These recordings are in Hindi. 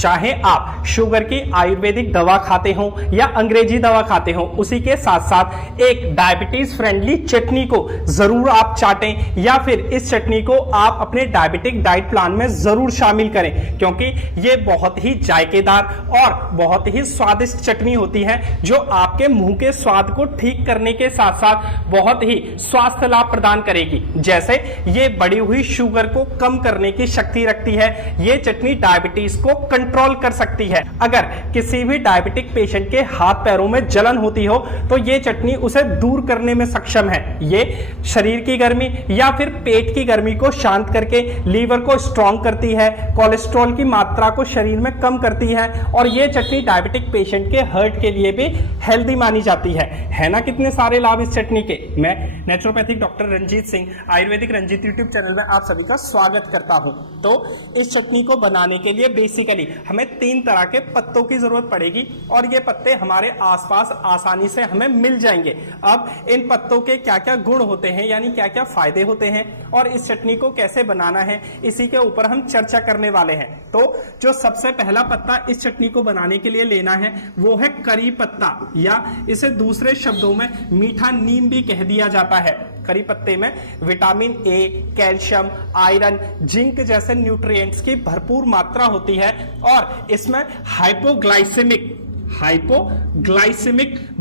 चाहे आप शुगर की आयुर्वेदिक दवा खाते हो या अंग्रेजी दवा खाते हो, उसी के साथ साथ एक डायबिटीज फ्रेंडली चटनी को जरूर आप चाटें या फिर इस चटनी को आप अपने डायबिटिक डाइट प्लान में जरूर शामिल करें, क्योंकि ये बहुत ही जायकेदार और बहुत ही स्वादिष्ट चटनी होती है जो आपके मुंह के स्वाद को ठीक करने के साथ साथ बहुत ही स्वास्थ्य लाभ प्रदान करेगी। जैसे ये बढ़ी हुई शुगर को कम करने की शक्ति रखती है, ये चटनी डायबिटीज को कंट्रोल कर सकती है। अगर किसी भी डायबिटिक पेशेंट के हाथ पैरों में जलन होती हो तो ये चटनी उसे दूर करने में सक्षम है। ये शरीर की गर्मी या फिर पेट की गर्मी को शांत करके लीवर को स्ट्रॉन्ग करती है, कोलेस्ट्रॉल की मात्रा को शरीर में कम करती है और ये चटनी डायबिटिक पेशेंट के हार्ट के लिए भी हेल्दी मानी जाती है ना। कितने सारे लाभ इस चटनी के। मैं naturopathic doctor Ranjit Singh Ayurvedic Ranjit YouTube channel में आप सभी का स्वागत करता हूं। तो इस चटनी को बनाने के लिए बेसिकली हमें 3 तरह के पत्तों की जरूरत पड़ेगी और ये पत्ते हमारे आसपास आसानी से हमें मिल जाएंगे। अब इन पत्तों के क्या क्या गुण होते हैं, यानी क्या क्या फायदे होते हैं और इस चटनी को कैसे बनाना है, इसी के ऊपर हम चर्चा करने वाले हैं। तो जो सबसे पहला पत्ता इस चटनी को बनाने के लिए लेना है वो है करी पत्ता, या इसे दूसरे शब्दों में मीठा नीम भी कह दिया जाता है। करी पत्ते में विटामिन ए, कैल्शियम, आयरन, जिंक जैसे न्यूट्रिएंट्स की भरपूर मात्रा होती है और इसमें हाइपोग्लाइसेमिक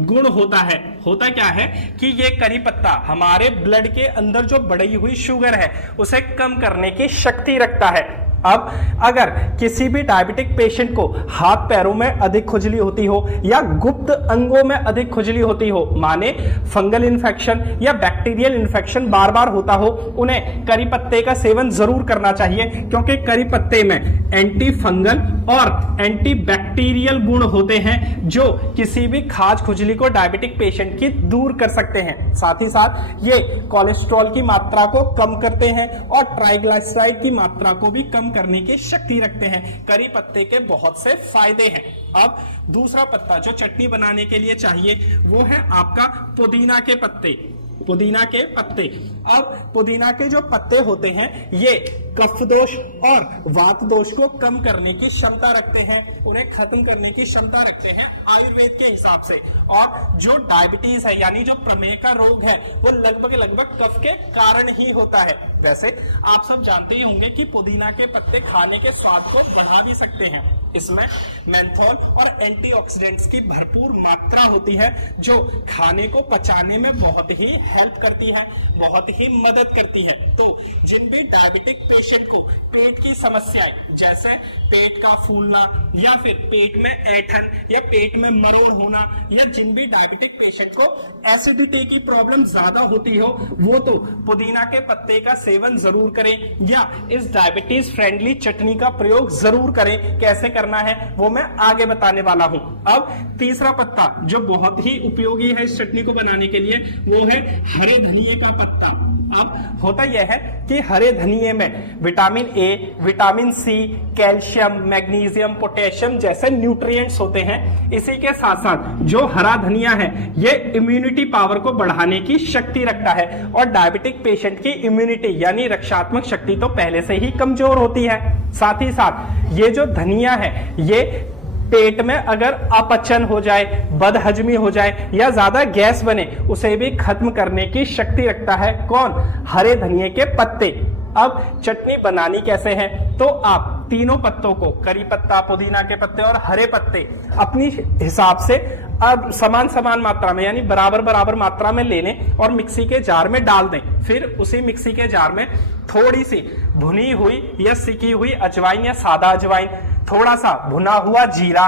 गुण होता है। होता क्या है कि ये करी पत्ता हमारे ब्लड के अंदर जो बढ़ी हुई शुगर है उसे कम करने की शक्ति रखता है। अब अगर किसी भी डायबिटिक पेशेंट को हाथ पैरों में अधिक खुजली होती हो या गुप्त अंगों में अधिक खुजली होती हो, माने फंगल इन्फेक्शन या बैक्टीरियल इन्फेक्शन बार बार होता हो, उन्हें करी पत्ते का सेवन जरूर करना चाहिए, क्योंकि करी पत्ते में एंटी फंगल और एंटी बैक्टीरियल गुण होते हैं जो किसी भी खाज खुजली को डायबिटिक पेशेंट की दूर कर सकते हैं। साथ ही साथ ये कोलेस्ट्रॉल की मात्रा को कम करते हैं और ट्राइग्लिसराइड की मात्रा को भी कम करने की शक्ति रखते हैं। करी पत्ते के बहुत से फायदे हैं। अब दूसरा पत्ता जो चटनी बनाने के लिए चाहिए वो है आपका पुदीना के पत्ते। पुदीना के पत्ते, अब पुदीना के जो पत्ते होते हैं ये कफ दोष और वात दोष को कम करने की क्षमता रखते हैं, उन्हें खत्म करने की क्षमता रखते हैं आयुर्वेद के हिसाब से। और जो डायबिटीज है यानी जो प्रमेह का रोग है वो लगभग कफ के कारण ही होता है। वैसे आप सब जानते ही होंगे कि पुदीना के पत्ते खाने के स्वाद को बढ़ा भी सकते हैं। इसमें मेंथोल और एंटीऑक्सीडेंट्स की भरपूर मात्रा होती है जो खाने को पचाने में बहुत ही हेल्प करती है, बहुत ही मदद करती है। तो जिन भी डायबिटिक पेशेंट को पेट की समस्याएं जैसे पेट का फूलना या फिर पेट में ऐंठन या पेट में मरोड़ होना, या जिन भी डायबिटिक पेशेंट को एसिडिटी की प्रॉब्लम ज्यादा होती हो, वो तो पुदीना के पत्ते का सेवन जरूर करें या इस डायबिटीज फ्रेंडली चटनी का प्रयोग जरूर करें। कैसे करना है वो मैं आगे बताने वाला हूं। अब तीसरा पत्ता जो बहुत ही उपयोगी है इस चटनी को बनाने के लिए वो है हरे धनिये का पत्ता। अब होता यह है कि हरे धनिये में vitamin A, vitamin C, calcium, magnesium, potassium जैसे न्यूट्रिएंट्स होते हैं। इसी के साथ साथ जो हरा धनिया है ये इम्यूनिटी पावर को बढ़ाने की शक्ति रखता है और डायबिटिक पेशेंट की इम्यूनिटी यानी रक्षात्मक शक्ति तो पहले से ही कमजोर होती है। साथ ही साथ ये जो धनिया है ये पेट में अगर अपचन हो जाए, बदहजमी हो जाए या ज्यादा गैस बने उसे भी खत्म करने की शक्ति रखता है। कौन? हरे धनिये के पत्ते। अब चटनी बनानी कैसे है, तो आप तीनों पत्तों को, करी पत्ता, पुदीना के पत्ते और हरे पत्ते, अपनी हिसाब से अब समान मात्रा में यानी बराबर मात्रा में ले लें और मिक्सी के जार में डाल दें। फिर उसी मिक्सी के जार में थोड़ी सी भुनी हुई या सिकी हुई अजवाइन या सादा अजवाइन, थोड़ा सा भुना हुआ जीरा,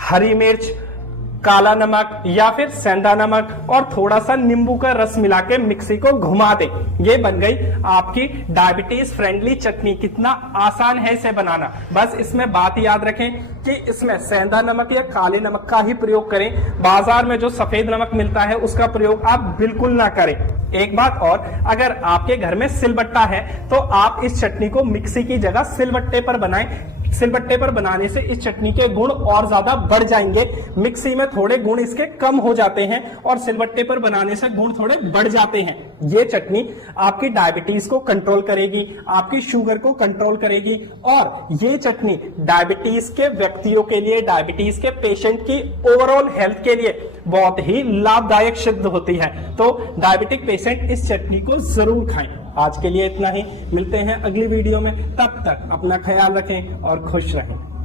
हरी मिर्च, काला नमक या फिर सेंधा नमक और थोड़ा सा नींबू का रस मिला के मिक्सी को घुमा दें। ये बन गई आपकी डायबिटीज फ्रेंडली चटनी। कितना आसान है इसे बनाना। बस इसमें बात याद रखें कि इसमें सेंधा नमक या काले नमक का ही प्रयोग करें। बाजार में जो सफेद नमक मिलता है उसका प्रयोग आप बिल्कुल ना करें। एक बात और, अगर आपके घर में सिलबट्टा है तो आप इस चटनी को मिक्सी की जगह सिलबट्टे पर बनाएं। सिलबट्टे पर बनाने से इस चटनी के गुण और ज्यादा बढ़ जाएंगे। मिक्सी में थोड़े गुण इसके कम हो जाते हैं और सिलबट्टे पर बनाने से गुण थोड़े बढ़ जाते हैं। ये चटनी आपकी डायबिटीज को कंट्रोल करेगी, आपकी शुगर को कंट्रोल करेगी और ये चटनी डायबिटीज के व्यक्तियों के लिए, डायबिटीज के पेशेंट की ओवरऑल हेल्थ के लिए बहुत ही लाभदायक सिद्ध होती है। तो डायबिटिक पेशेंट इस चटनी को जरूर खाएं। आज के लिए इतना ही, मिलते हैं अगली वीडियो में, तब तक अपना ख्याल रखें और खुश रहें।